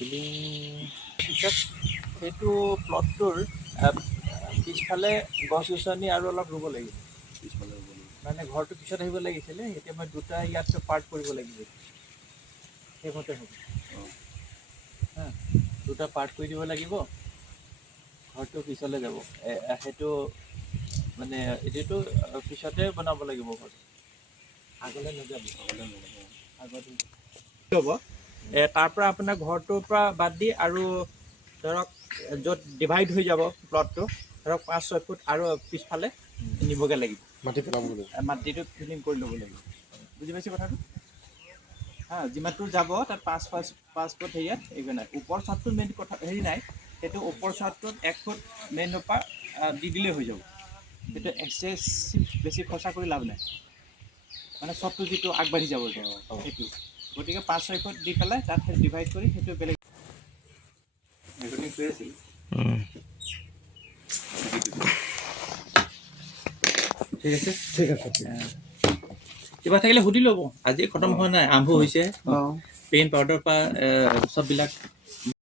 feeling পিছত সেইটো প্লটটোৰ পিছফালে গছ গছনি আৰু অলপ ৰুব লাগিব পিছফালে ৰুব লাগিব মানে ঘৰটো পিছত আহিব লাগিছিলে এতিয়া মই দুটা ইয়াত পাৰ্ট কৰিব লাগিব সেইমতে হ'ব হা দুটা পাৰ্ট কৰি দিব লাগিব ঘৰটো পিছলৈ যাব সেইটো মানে এইটো পিছতে বনাব লাগিব ঘৰটো আগলৈ নাযাব আগতে হ'ব তাৰ পৰা আপোনাৰ ঘৰটোৰ পৰা বাদ দি আৰু ধৰক য'ত ডিভাইড হৈ যাব প্লটটো ধৰক 5-6 ফুট আৰু পিছফালে নিবগৈ লাগিব মাটি পেলাব লাগিব মাটিটো ফিলিং কৰি ল'ব লাগিব বুজি পাইছে কথাটো হা যিমানটো যাব তাত 5 ফুট হেৰিয়াত একো নাই ওপৰ চাদটো মেইন কথা হেৰি নাই সেইটো ওপৰ চাদটোত 1 ফুট মেইনৰ পৰা দি দিলেই হৈ যাব সেইটো এক্সেচিভ বেছি খৰচা কৰি লাভ নাই মানে চবটো যিটো আগবাঢ়ি যাব সেইটো গতিকে 5-6 ফুট দি পেলাই তাত ডিভাইড কৰি সেইটো বেলেগ ৰেকৰ্ডিং কৰি আছিল ঠিক আছে ঠিক আছে কিবা থাকিলে সুধি ল'ব আজি খতম হোৱা নাই আৰম্ভ হৈছে পেইণ্ট পাউডাৰ পৰা চববিলাক